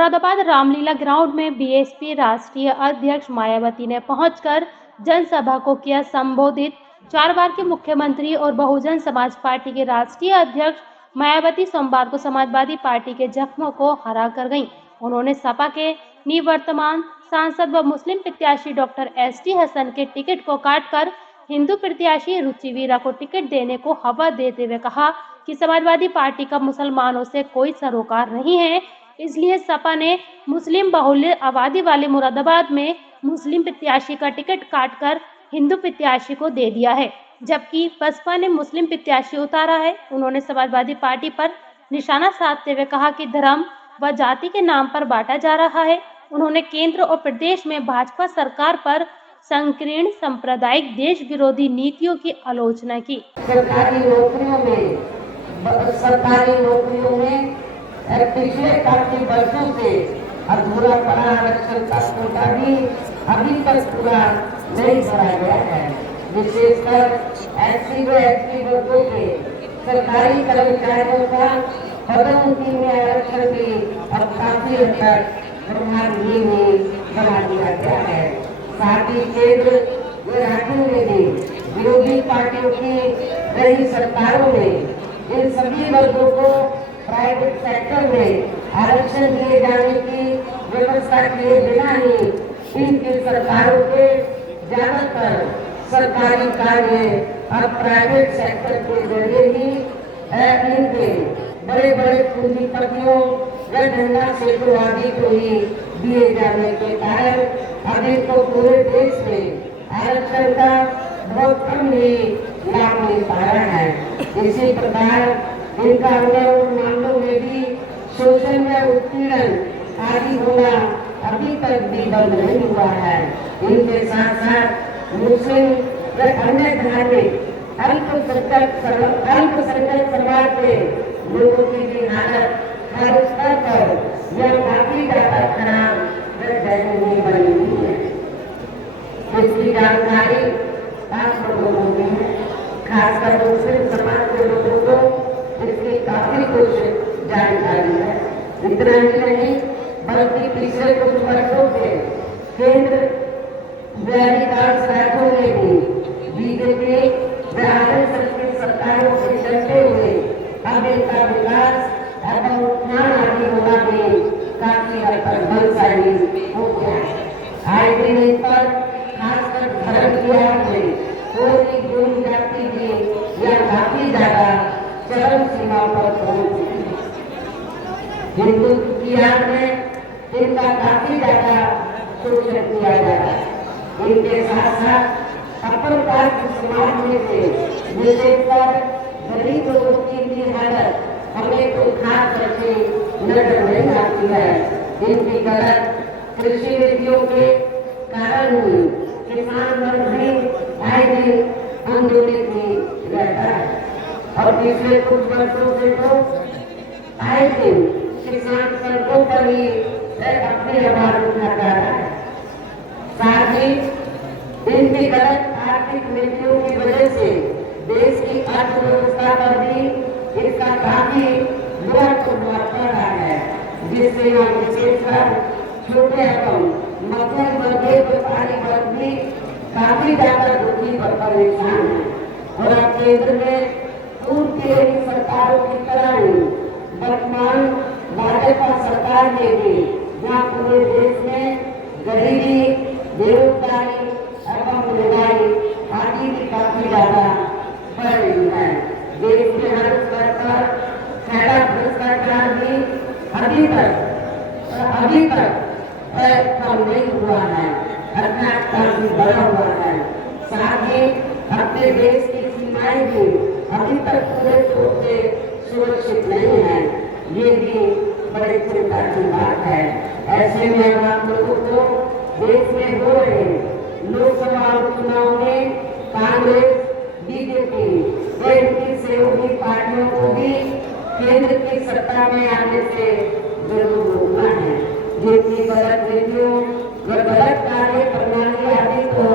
Moradabad Ramlila ground में BSP राष्ट्रीय अध्यक्ष मायावती ने पहुंचकर जनसभा को किया संबोधित। 4 बार की मुख्यमंत्री और बहुजन समाज पार्टी के राष्ट्रीय अध्यक्ष मायावती सोमवार को समाजवादी पार्टी के जख्मों को हरा कर गईं। उन्होंने सपा के निवर्तमान सांसद व मुस्लिम प्रत्याशी डॉक्टर एसटी हसन के टिकट को काटकर हिंदू प्रत्याशी रुचि वीरा को टिकट देने को हवा देते हुए कहा कि समाजवादी पार्टी का मुसलमानों से कोई सरोकार नहीं है, इसलिए सपा ने मुस्लिम बहुल्य आबादी वाले मुरादाबाद में मुस्लिम प्रत्याशी का टिकट काटकर हिंदू प्रत्याशी को दे दिया है, जबकि बसपा ने मुस्लिम प्रत्याशी उतारा है। उन्होंने समाजवादी पार्टी पर निशाना साधते हुए कहा कि धर्म व जाति के नाम पर बांटा जा रहा है। उन्होंने केंद्र और प्रदेश में भाजपा सरकार पर संकीर्ण सांप्रदायिक देश विरोधी नीतियों की आलोचना की। सरकारी नौकरियों में पिछले काफी वर्षों से अधूरा पड़ा आरक्षण का कोटा भी अभी तक पूरा नहीं भरा गया है। विशेषकर एससी व एसटी वर्गों के सरकारी कर्मचारियों का पदोन्नति में आरक्षण भी अब काफी हद तक प्रभावी बना दिया गया है। साथ ही केंद्र व राज्यों में भी विरोधी पार्टियों की रही सरकारों में इन सभी वर्गों को प्राइवेट सेक्टर में आरक्षण दिए जाने की व्यवस्था किए बिना ही इनकी सरकारों के ज्यादातर सरकारी कार्य अब प्राइवेट सेक्टर के जरिए ही इनके बड़े बड़े पूंजीपतियों व धंधा क्षेत्रों आदि को ही दिए जाने के कारण अभी तो पूरे देश में आरक्षण का बहुत कम ही लाभ मिल पा रहा है। इसी प्रकार इनका अन्य मामलों में भी शोषण व उत्पीड़न आदि होना अभी तक भी बंद नहीं हुआ है। इनके साथ साथ मुस्लिम व अन्य धार्मिक अल्पसंख्यक समाज के लोगों की भी हालत हर स्तर पर यह काफी ज्यादा खराब व दयनीय बनी हुई है। इसकी जानकारी आप लोगों को भी है, खासकर मुस्लिम समाज के लोगों को इसकी काफी कुछ जानकारी है। इतना ही नहीं बल्कि पिछले कुछ वर्षों से केंद्र व अधिकांश राज्यों में भी बीजेपी व आरएसएस की सरकारों से चलते हुए अब इनका विकास एवं उत्थान आदि होना भी काफी हद तक बलशाली हो गया है। आए दिन इन पर खासकर धर्म की आड़ में कोई गोली जाती भी या काफी ज्यादा चरम सीमा पर पहुंच चुकी है। हिंदुत्व की आड़ में इनका काफी ज्यादा शोषण किया जा रहा है। इनके साथ साथ अपन समाज में से विशेषकर गरीब लोगों की भी हालत हमें तो खास करके नजर नहीं आती है। इनकी गलत कृषि नीतियों के कारण ही किसान वर्ग भी आए दिन आंदोलित ही रहता है और पिछले कुछ वर्षों से तो आए दिन किसान सड़कों पर ही अपनी आवाज उठाता है। साथ ही इनकी गलत आर्थिक नीतियों की वजह से देश की अर्थव्यवस्था पर भी इसका काफी बुरा प्रभाव पड़ रहा है, जिससे यहाँ विशेषकर छोटे एवं मध्यम वर्गीय व्यापारी वर्ग भी काफी ज्यादा दुखी व परेशान है। और अब केंद्र में पूर्व की सरकारों की तरह ही वर्तमान भाजपा सरकार ने भी जहाँ पूरे देश में गरीबी, बेरोजगारी एवं महंगाई आदि भी काफी ज्यादा बढ़ रही है। देश के हर स्तर पर फैला भ्रष्टाचार भी अभी तक कम नहीं हुआ है, अर्थात काफी बढ़ा हुआ है। साथ ही अपने देश की सीमाएं भी अभी तक पूरे तौर से सुरक्षित नहीं है। ये भी बड़ी चिंता की बात है। ऐसे में आप लोगों को देश में हो रहे लोकसभा चुनाव में कांग्रेस, बीजेपी व इनकी सहयोगी पार्टियों को भी केंद्र की सत्ता में आने से जरूर रोकना है। जिनकी गलत नीतियों व गलत कार्य प्रणाली आदि को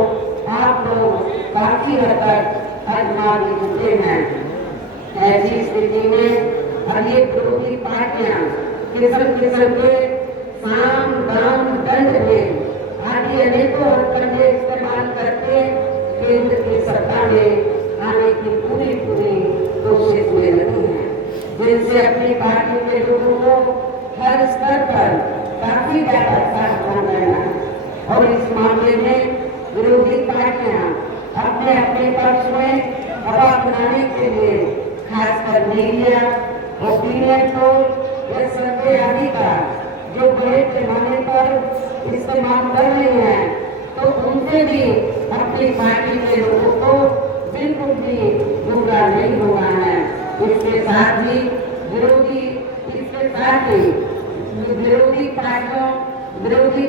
आप लोग काफी हद तक आजमा भी चुके हैं। ऐसी स्थिति में अनेक विरोधी पार्टियां किस्म किस्म के साम दाम दंड भेद आदि अनेकों हथकंडे इस्तेमाल करके केंद्र की सत्ता में आने की पूरी कोशिश में लगी है, जिनसे अपनी पार्टी के लोगों को हर स्तर पर काफी ज्यादा सावधान रहना और इस मामले में विरोधी पार्टियां अपने अपने पक्ष में हवा बनाने के लिए खासकर मीडिया, ओपिनियन पोल या सर्वे आदि का जो बड़े पैमाने पर इस्तेमाल कर रही हैं, तो उनसे भी अपनी पार्टी के लोगों को बिल्कुल भी गुमराह नहीं होना है। इसके साथ ही विरोधी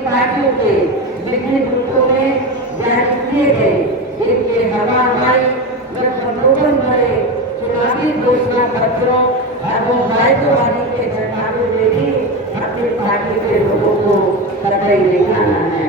पार्टियों के विभिन्न ग्रुपों में जारी किए गए इनके हवाई व प्रलोभन भरे चुनावी घोषणा पत्रों और वायदों आदि के घटनाओं में भी अपनी पार्टी के लोगों को कतई नहीं आना है।